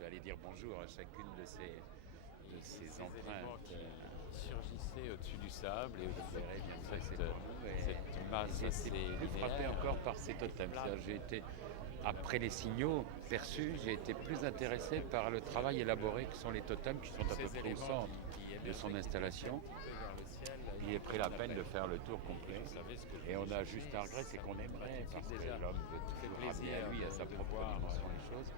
suis allé dire bonjour à chacune de ces empreintes. Surgissait au-dessus du sable et Vous verrez bien sûr, c'est cette, pour nous. cette masse assez J'ai été plus frappé linéaire. encore par ces totems. J'ai été, après les signaux perçus, j'ai été plus intéressé par le travail élaboré que sont les totems qui sont à peu près au centre de son installation. Il a pris la peine de faire le tour complet. Et on a juste un regret, c'est qu'on aimerait, parce que l'homme veut toujours ramener à lui, à sa propre dimension les choses,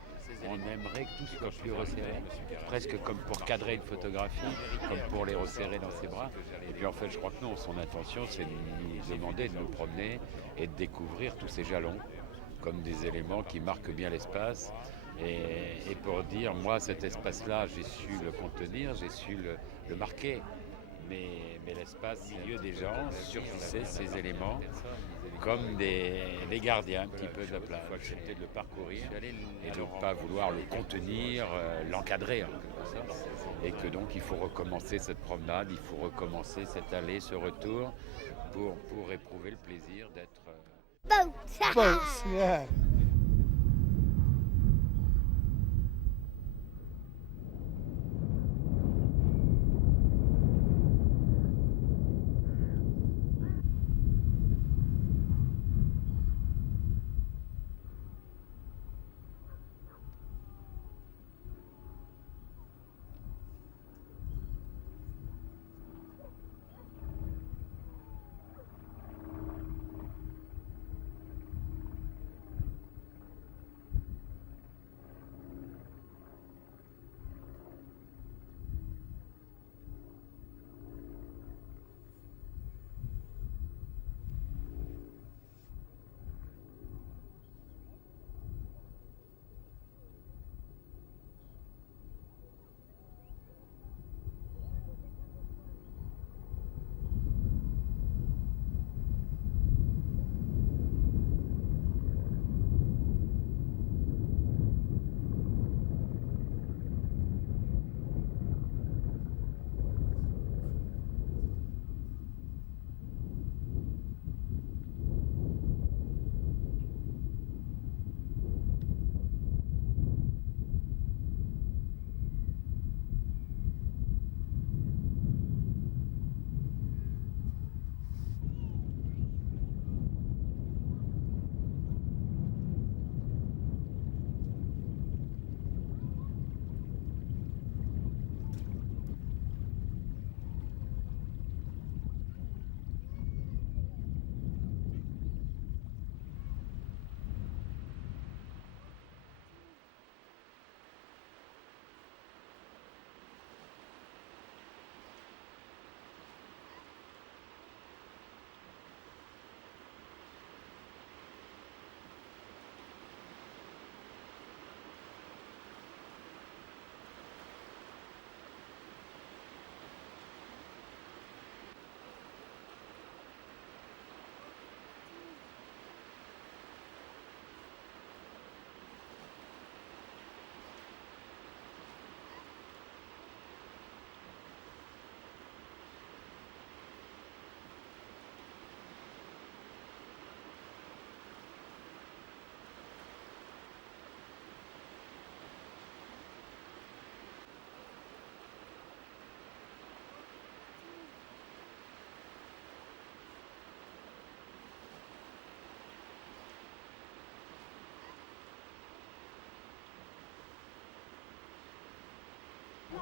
on aimerait que tout soit plus resserré, presque comme pour cadrer une photographie, comme pour les resserrer dans ses bras. Et puis en fait, je crois que non, son intention, c'est de nous demander de nous promener et de découvrir tous ces jalons, comme des éléments qui marquent bien l'espace. Et pour dire, moi, cet espace-là, j'ai su le contenir, j'ai su le marquer. Mais l'espace, au milieu des gens, surgissait ces éléments comme des gardiens un petit peu de la plage. Il faut accepter de le parcourir et de ne pas vouloir le contenir, l'encadrer en quelque sorte. Et que donc il faut recommencer cette promenade, il faut recommencer cette allée, ce retour pour éprouver le plaisir d'être... Boats, yeah.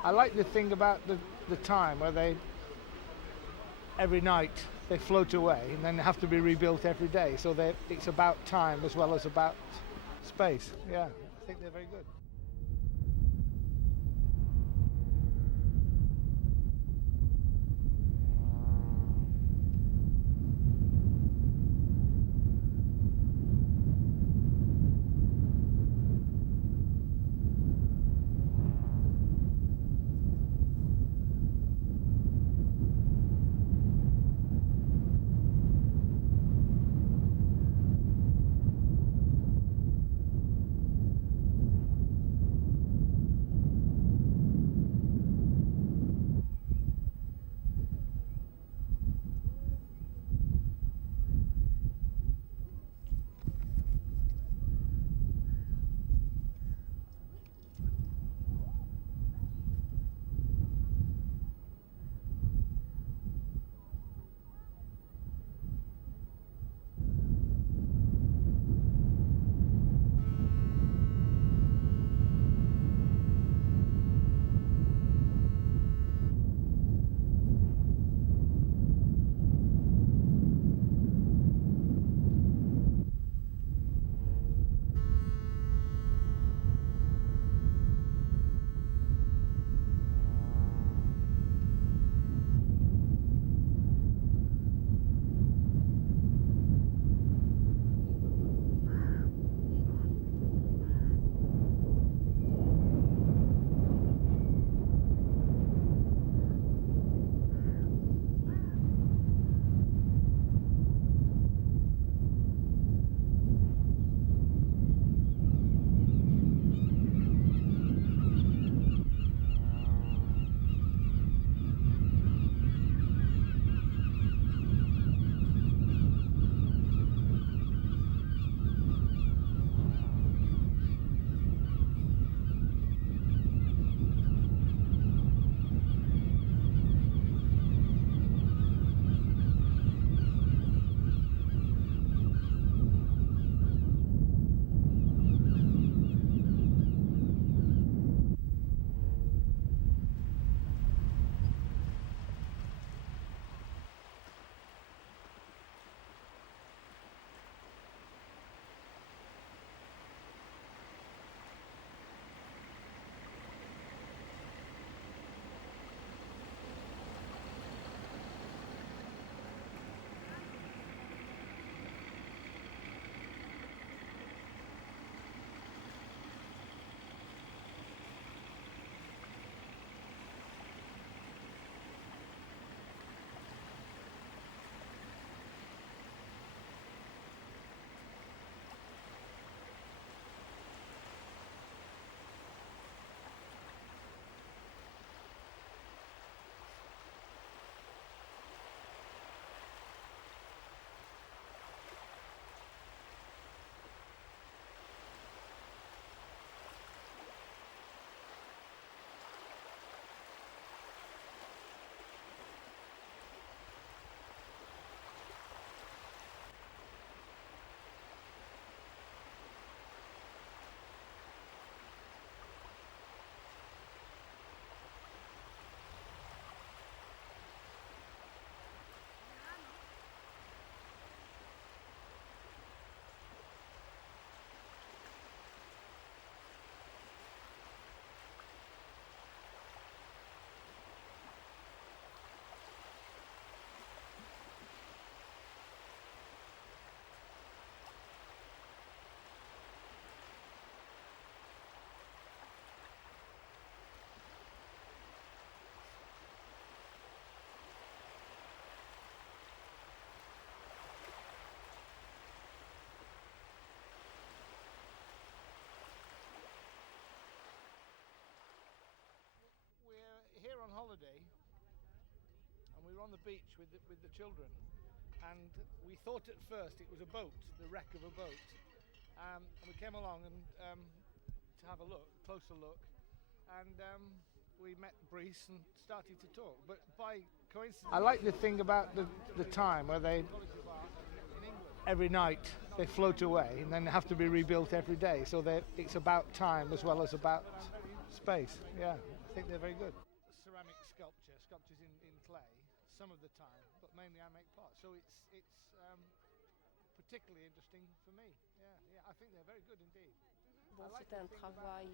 I like the thing about the time where every night they float away and then they have to be rebuilt every day. So it's about time as well as about space. Yeah, I think they're very good. holiday, and we were on the beach with the children, and we thought at first it was a boat, the wreck of a boat, and we came along and to have a look, closer look, and we met Brice and started to talk. But by coincidence, I like the thing about the time where they every night they float away and then they have to be rebuilt every day. So it's about time as well as about space. Yeah, I think they're very good. Ceramic sculptures in clay, some of the time, but mainly I make parts. So it's particularly interesting for me. Yeah, I think they're very good indeed. Bon, c'est un travail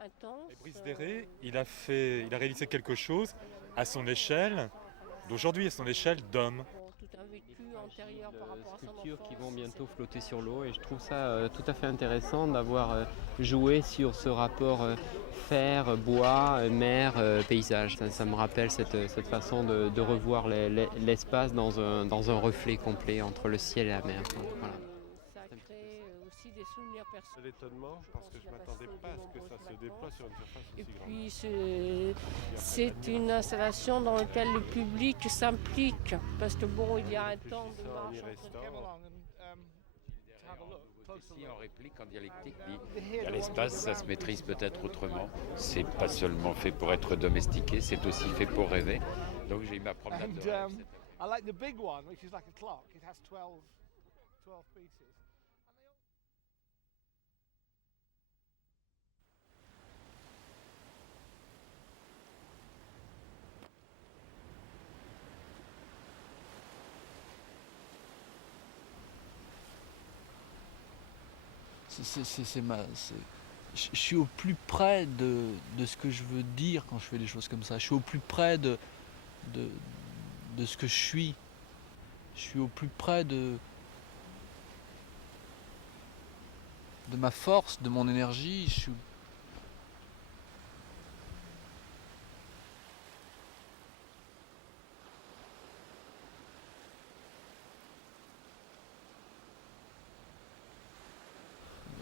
intense. Et Brice Déré, il a réalisé quelque chose à son échelle, d'aujourd'hui, à son échelle d'homme. Bon, tout un vécu antérieur par rapport à son Sculptures qui vont enfance. bientôt flotter sur l'eau et je trouve ça tout à fait intéressant d'avoir joué sur ce rapport fer, bois, mer, paysage. Ça me rappelle cette façon de revoir l'espace dans un reflet complet entre le ciel et la mer. Donc, voilà. Ça crée aussi des souvenirs personnels. C'est l'étonnement parce que je ne m'attendais pas à ce que ça se déploie sur une surface Et aussi grande. puis c'est une installation dans laquelle le public s'implique parce que bon, il y a un temps de marche entre Came along and to have a look, closer Ici, en look. réplique, en dialectique, dit il y a l'espace, ça se maîtrise peut-être autrement. C'est pas seulement fait pour être domestiqué, c'est aussi fait pour rêver. Donc j'ai eu ma promenade de And rêve. I like the big one, which is like a clock. It has 12 pieces. And they all... Je suis au plus près de ce que je veux dire quand je fais des choses comme ça. Je suis au plus près de ce que je suis. Je suis au plus près de ma force, de mon énergie.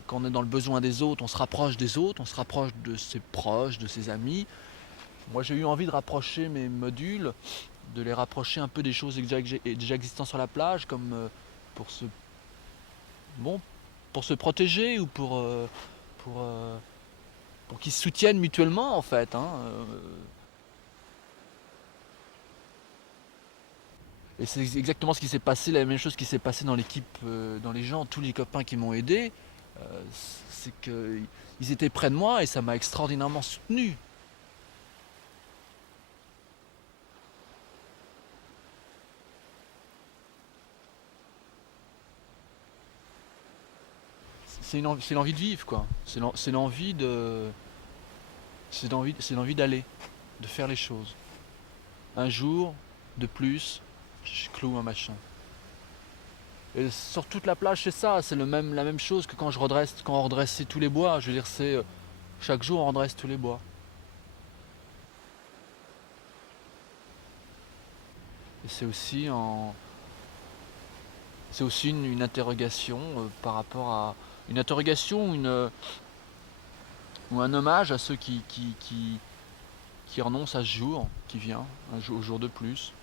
Quand on est dans le besoin des autres, on se rapproche des autres, on se rapproche de ses proches, de ses amis. Moi j'ai eu envie de rapprocher mes modules, de les rapprocher un peu des choses déjà existantes sur la plage, comme pour se protéger ou pour qu'ils se soutiennent mutuellement en fait. Et c'est exactement ce qui s'est passé, la même chose qui s'est passé dans l'équipe, dans les gens, tous les copains qui m'ont aidé. C'est qu'ils étaient près de moi et ça m'a extraordinairement soutenu. C'est l'envie de vivre, quoi. C'est l'envie d'aller, de faire les choses. Un jour, de plus, je cloue un machin. Et sur toute la plage, c'est ça, c'est la même chose que quand on redressait tous les bois. Je veux dire, c'est chaque jour on redresse tous les bois. Et c'est aussi une interrogation par rapport à une interrogation ou un hommage à ceux qui renoncent à ce jour qui vient, au jour de plus.